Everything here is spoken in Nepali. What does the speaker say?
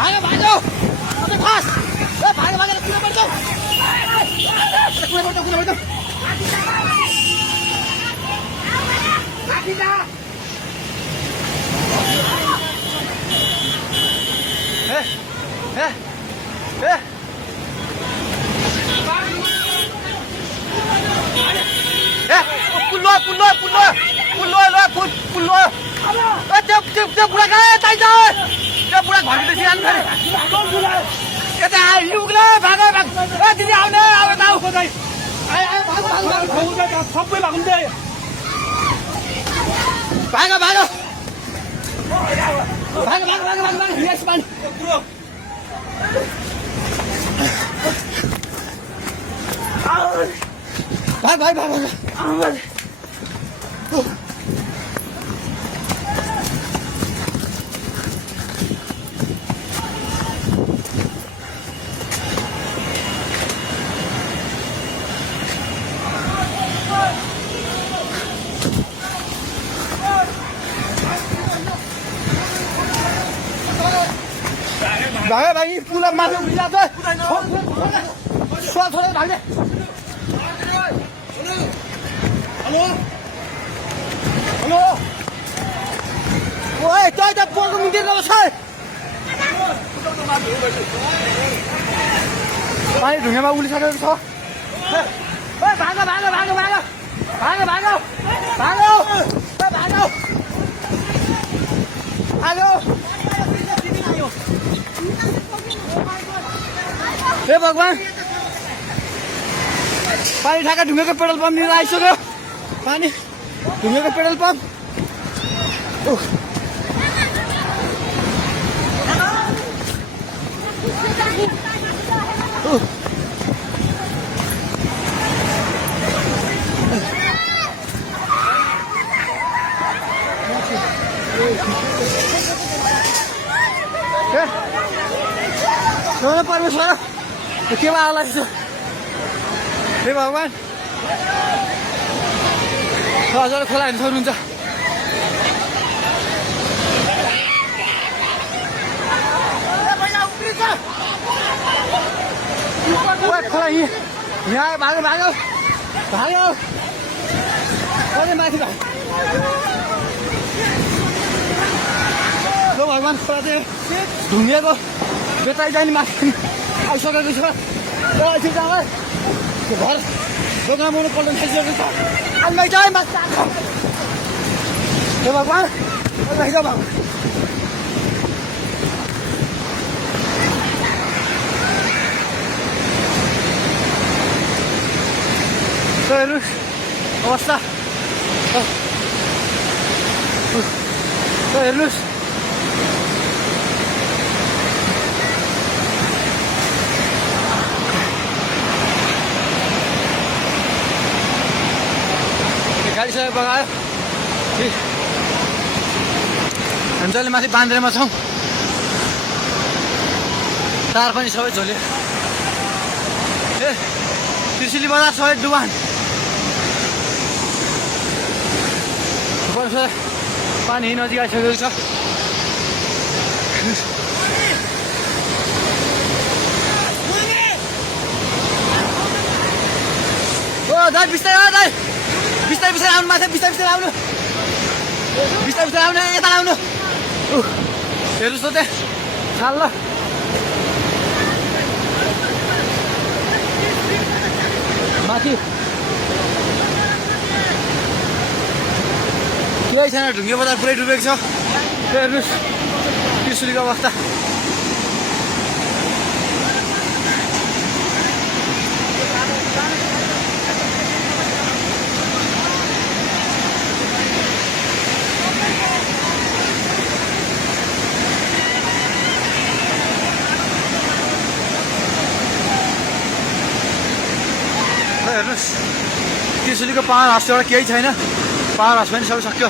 भागो भागो अबे फास ए भागो भागो कुन पर्छ कुन पर्छ लाठी जा ए पुल्लो त्यो बुढा कहाँ यतै छ त्यो बुढा घरभित्र जानु फेरि यता आइलुग्ला भाग ए दिदी आउने अब ताउ खोदै सबै भाग्दै भाग यस मान भाग भाइ पुला माथि उठिला त छोरा भाग्ने हेलो ओए तै त पोको मिटिङ गर्छ पानी ढुङ्गामा उलिसकेको छ भागो हे भगवान पानी ठाका ढुङ्गेको पेट्रोल पम्प लिएर आइसक्यो पानी ढुङ्गेको पेट्रोल पम्प परमेश्वर के आला हे भगवान हजुर खोला हेर्नु सक्नुहुन्छ खोला यहाँ भाग्यो माथि भगवान खोला चाहिँ ढुङ्गेको बेटाइ जाने माथि आइसकेको छ घर दोकान बनाउनु पल्ट थालिसकेको छ आइमाइ चाहिँ माथि हे भगवान भगवान हेर्नुहोस् अवस्था हेर्नुहोस् गाडीसँग बगायो हामी जहिले माथि बान्द्रेमा छौँ तार पनि सबै झोल्यो ए त्रिशुली बजार सबै डुबान पानी नजिक आइसकेको छ ओ दाइ बिस्तारै आउनु माथि बिस्तारै आउनु यता आउनु हेर्नुहोस् त त्यहाँ खाल ल माथि केही छैन ढुङ्गे बजार पुरै डुबेको छ हेर्नुहोस् त्रिशुलीको अवस्था हेर्नुहोस् त्रिशुलीको पावर हाउसबाट केही छैन पावर हाउस पनि सबै सक्यो